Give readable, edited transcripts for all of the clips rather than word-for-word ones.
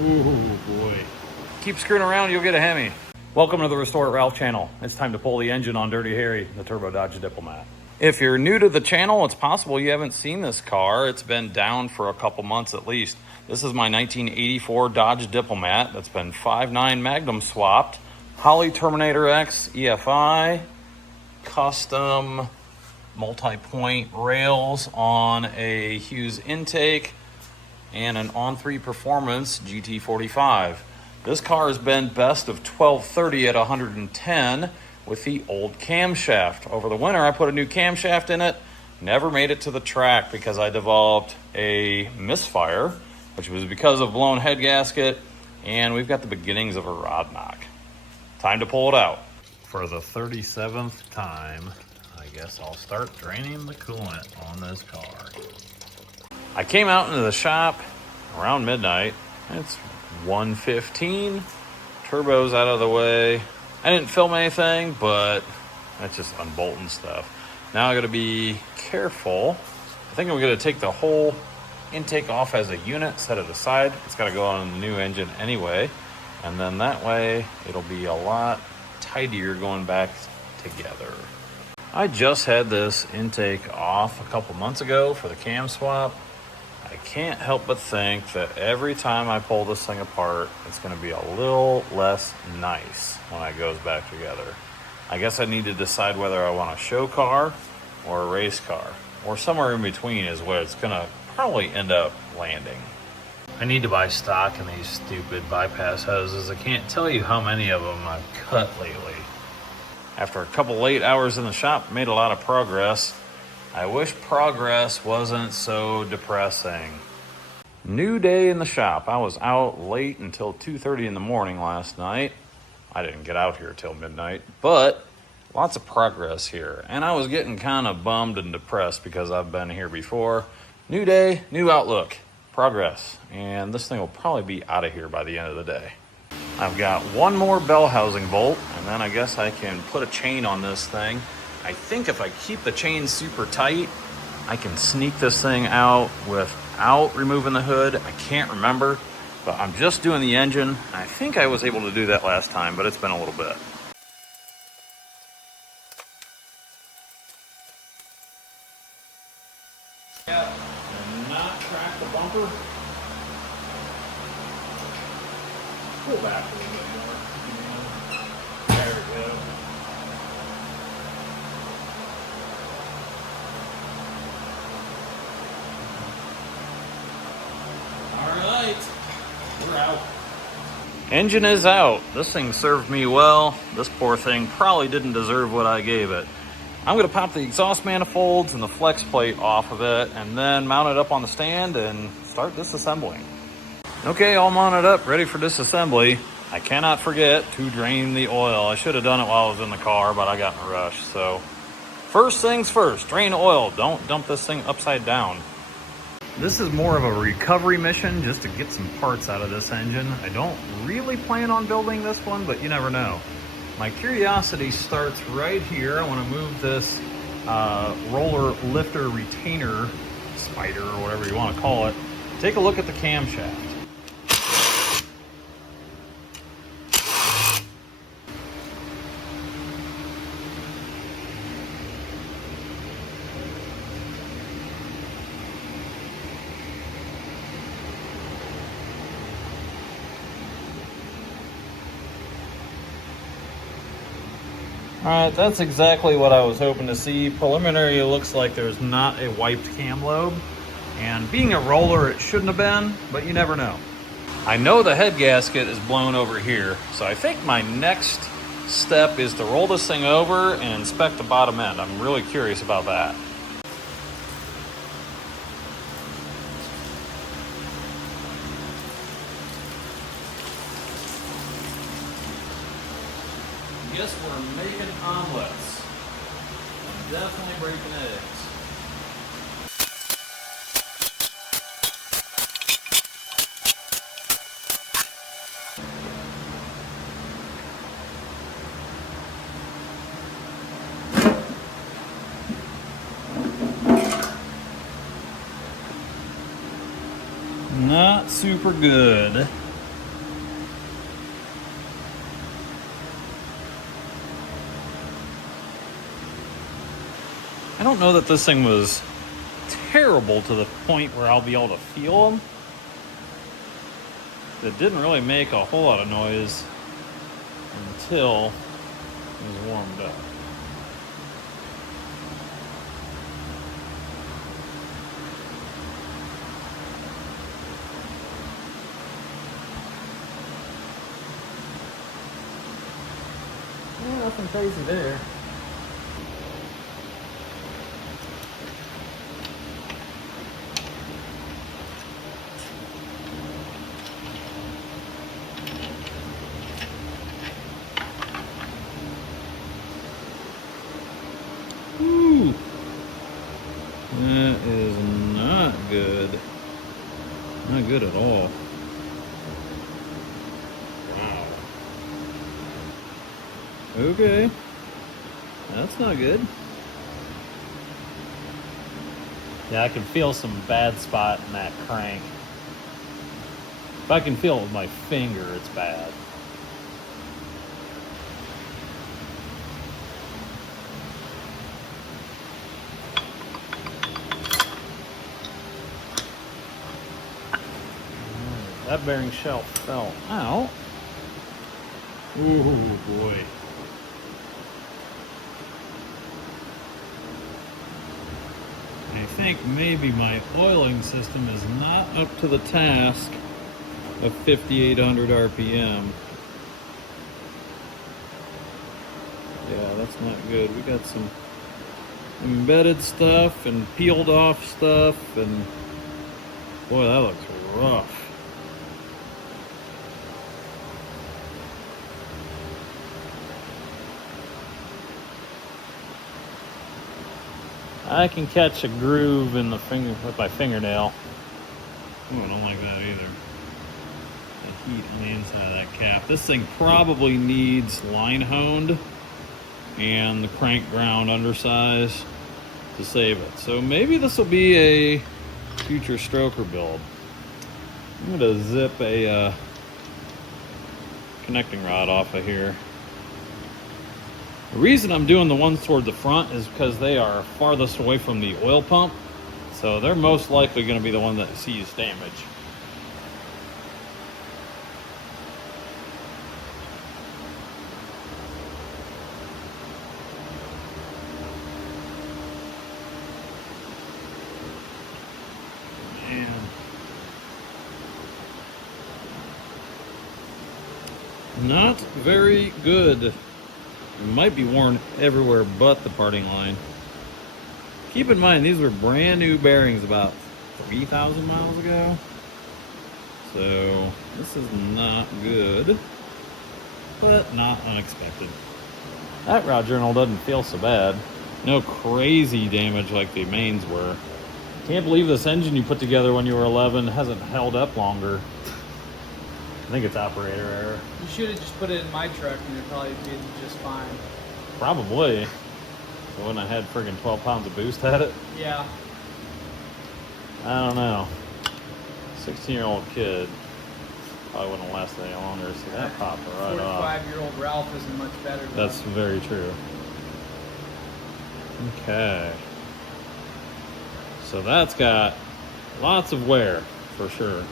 Ooh, boy. Keep screwing around, you'll get a Hemi. Welcome to the Restore It Ralph channel. It's time to pull the engine on Dirty Harry, the turbo Dodge Diplomat. If you're new to the channel, it's possible you haven't seen this car. It's been down for a couple months at least. This is my 1984 Dodge Diplomat that's been 5.9 Magnum swapped. Holley Terminator X EFI, custom multi-point rails on a Hughes intake, and an On3 Performance GT45. This car has been best of 1230 at 110 with the old camshaft. Over the winter, I put a new camshaft in it. Never made it to the track because I developed a misfire, which was because of blown head gasket, and we've got the beginnings of a rod knock. Time to pull it out. For the 37th time, I guess I'll start draining the coolant on this car. I came out into the shop around midnight. It's 1:15. Turbo's out of the way. I didn't film anything, but that's just unbolting stuff. Now I gotta be careful. I think I'm gonna take the whole intake off as a unit, set it aside. It's gotta go on the new engine anyway. And then that way it'll be a lot tidier going back together. I just had this intake off a couple months ago for the cam swap. I can't help but think that every time I pull this thing apart, it's going to be a little less nice when it goes back together. I guess I need to decide whether I want a show car or a race car, or somewhere in between is where it's going to probably end up landing. I need to buy stock in these stupid bypass hoses. I can't tell you how many of them I've cut lately. After a couple late hours in the shop, made a lot of progress. I wish progress wasn't so depressing. New day in the shop. I was out late until 2:30 in the morning last night. I didn't get out here till midnight, but lots of progress here. And I was getting kind of bummed and depressed because I've been here before. New day, new outlook, progress. And this thing will probably be out of here by the end of the day. I've got one more bell housing bolt, and then I guess I can put a chain on this thing. I think if I keep the chain super tight, I can sneak this thing out without removing the hood. I can't remember, but I'm just doing the engine. I think I was able to do that last time, but it's been a little bit. Yeah, and not track the bumper. Pull back a little bit more. There we go. We're out. Engine is out. This thing served me well. This poor thing probably didn't deserve what I gave it. I'm going to pop the exhaust manifolds and the flex plate off of it and then mount it up on the stand and start disassembling. Okay, all mounted up, ready for disassembly. I cannot forget to drain the oil. I should have done it while I was in the car, but I got in a rush. So first things first, drain oil. Don't dump this thing upside down. This is more of a recovery mission just to get some parts out of this engine. I don't really plan on building this one, but you never know. My curiosity starts right here. I want to move this roller lifter retainer, spider or whatever you want to call it. Take a look at the camshaft. All right, that's exactly what I was hoping to see. Preliminary, it looks like there's not a wiped cam lobe. And being a roller, it shouldn't have been, but you never know. I know the head gasket is blown over here, so I think my next step is to roll this thing over and inspect the bottom end. I'm really curious about that. Guess we're making omelets. I'm definitely breaking eggs. Not super good. I don't know that this thing was terrible to the point where I'll be able to feel them. It didn't really make a whole lot of noise until it was warmed up. Yeah, nothing crazy there. Ooh, that is not good. Not good at all. Wow. Okay. That's not good. Yeah, I can feel some bad spot in that crank. If I can feel it with my finger, it's bad. That bearing shelf fell out. Oh boy. I think maybe my oiling system is not up to the task of 5,800 RPM. Yeah, that's not good. We got some embedded stuff and peeled off stuff, and boy, that looks rough. I can catch a groove in the finger with my fingernail. Oh, I don't like that either. The heat on the inside of that cap. This thing probably needs line honed and the crank ground undersize to save it. So maybe this will be a future stroker build. I'm gonna zip a connecting rod off of here. The reason I'm doing the ones toward the front is because they are farthest away from the oil pump, so they're most likely going to be the one that sees damage. Man. Not very good. It might be worn everywhere but the parting line. Keep in mind, these were brand new bearings about 3,000 miles ago. So this is not good, but not unexpected. That rod journal doesn't feel so bad. No crazy damage like the mains were. Can't believe this engine you put together when you were 11 hasn't held up longer. I think it's operator error. You should have just put it in my truck and it'd probably be just fine. Probably. So when I had friggin' 12 pounds of boost at it? Yeah. I don't know. 16-year-old kid probably wouldn't have lasted any longer. See, that popped right off. 45-year-old Ralph isn't much better. That's very true. Okay. So that's got lots of wear, for sure.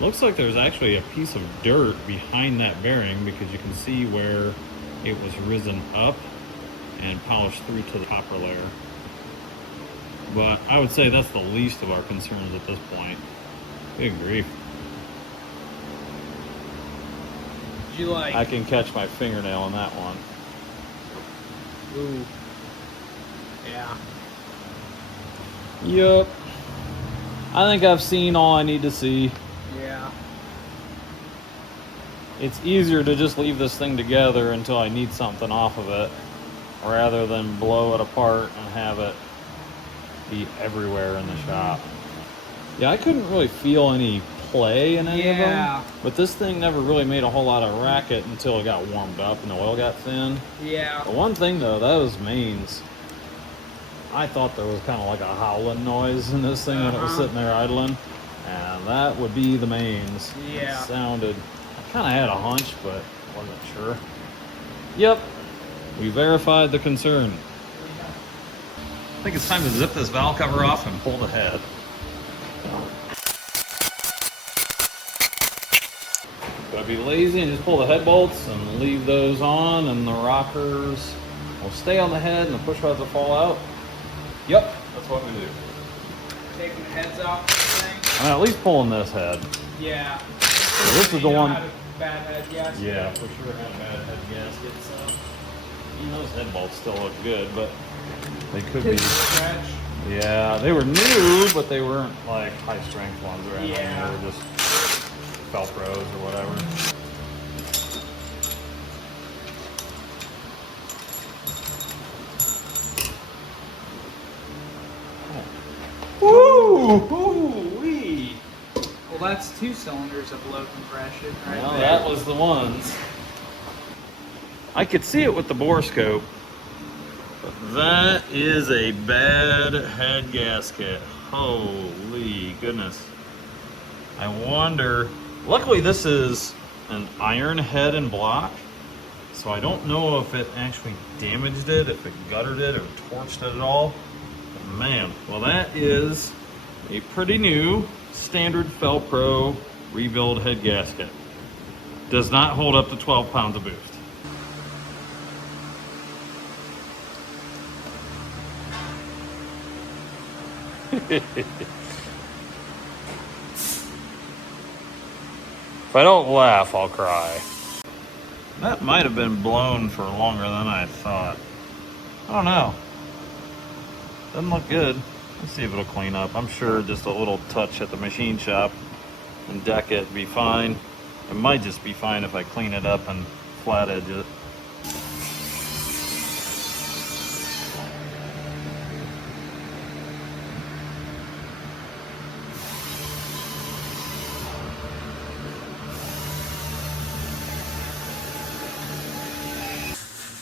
Looks like there's actually a piece of dirt behind that bearing because you can see where it was risen up and polished through to the copper layer. But I would say that's the least of our concerns at this point. Good grief. Did you like? I can catch my fingernail in that one. Ooh. Yeah. Yup. I think I've seen all I need to see. Yeah. It's easier to just leave this thing together until I need something off of it, rather than blow it apart and have it be everywhere in the shop. Yeah, I couldn't really feel any play in any of them, but this thing never really made a whole lot of racket until it got warmed up and the oil got thin. Yeah. The one thing though, those mains, I thought there was kind of like a howling noise in this thing when it was sitting there idling, and that would be the mains. Yeah. It sounded, I kind of had a hunch, but wasn't sure. Yep, we verified the concern. I think it's time to zip this valve cover off and pull the head. Gotta be lazy and just pull the head bolts and leave those on, and the rockers will stay on the head and the push rods will fall out. Yep, that's what we do. Taking the heads off the thing. I'm at least pulling this head. Yeah. So this is the one. Had a bad head gasket. Yeah, for sure had a bad head gasket. So those head bolts still look good, but they could be. Scratch. Yeah, they were new, but they weren't like high strength ones or anything. Yeah. They were just Velcros or whatever. Woo-wee! Well, that's 2 cylinders of low compression right Well, there. that was the ones. I could see it with the bore scope, but that is a bad head gasket. Holy goodness. I wonder, luckily this is an iron head and block, so I don't know if it actually damaged it, if it guttered it or torched it at all. But man, well that is a pretty new standard Velcro rebuild head gasket. Does not hold up to 12 pounds of boost. If I don't laugh, I'll cry. That might have been blown for longer than I thought. I don't know. Doesn't look good. Let's see if it'll clean up. I'm sure just a little touch at the machine shop and deck it be fine. It might just be fine if I clean it up and flat edge it.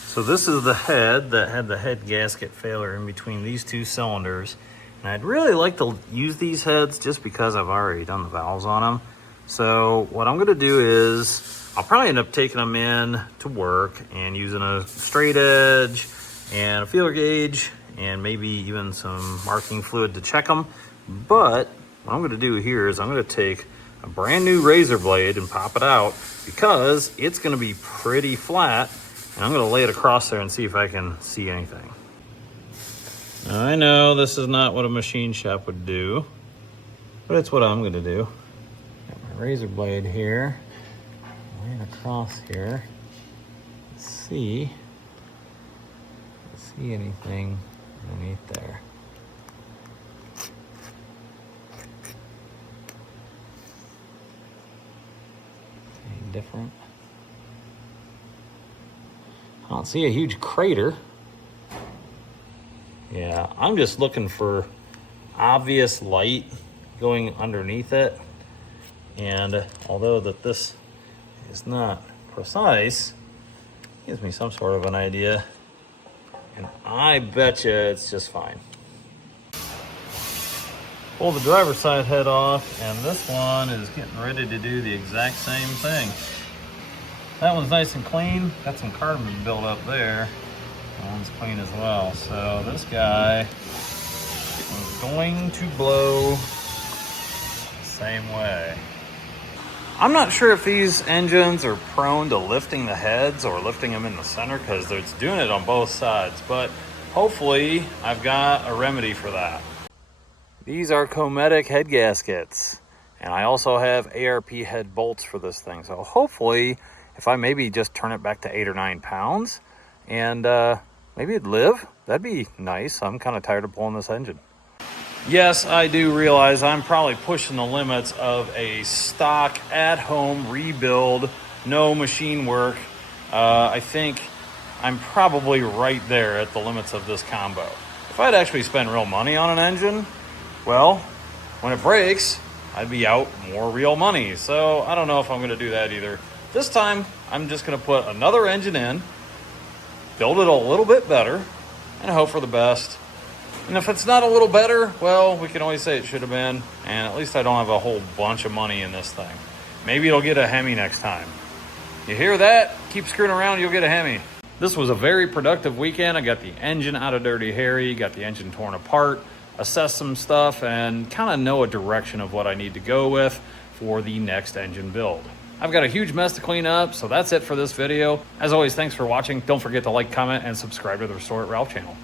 So this is the head that had the head gasket failure in between these 2 cylinders. And I'd really like to use these heads just because I've already done the valves on them. So what I'm gonna do is, I'll probably end up taking them in to work and using a straight edge and a feeler gauge and maybe even some marking fluid to check them. But what I'm gonna do here is I'm gonna take a brand new razor blade and pop it out because it's gonna be pretty flat. And I'm gonna lay it across there and see if I can see anything. Now, I know this is not what a machine shop would do, but it's what I'm gonna do. Got my razor blade here, lay it across here. Let's see anything underneath there. Any different? I don't see a huge crater. Yeah, I'm just looking for obvious light going underneath it. And although that this is not precise, it gives me some sort of an idea. And I bet you it's just fine. Pull the driver's side head off, and this one is getting ready to do the exact same thing. That one's nice and clean. Got some carbon built up there. That one's clean as well. So this guy is going to blow the same way. I'm not sure if these engines are prone to lifting the heads or lifting them in the center because it's doing it on both sides, but hopefully I've got a remedy for that. These are Cometic head gaskets, and I also have ARP head bolts for this thing. So hopefully if I maybe just turn it back to 8 or 9 pounds and maybe it'd live, that'd be nice. I'm kind of tired of pulling this engine. Yes, I do realize I'm probably pushing the limits of a stock at-home rebuild, no machine work. I think I'm probably right there at the limits of this combo. If I'd actually spend real money on an engine, well, when it breaks, I'd be out more real money. So I don't know if I'm gonna do that either. This time, I'm just gonna put another engine in, build it a little bit better, and hope for the best. And if it's not a little better, well, we can always say it should have been, and at least I don't have a whole bunch of money in this thing. Maybe it'll get a Hemi next time. You hear that? Keep screwing around, you'll get a Hemi. This was a very productive weekend. I got the engine out of Dirty Harry, got the engine torn apart, assessed some stuff, and kind of know a direction of what I need to go with for the next engine build. I've got a huge mess to clean up, so that's it for this video. As always, thanks for watching. Don't forget to like, comment, and subscribe to the Restore It Ralph channel.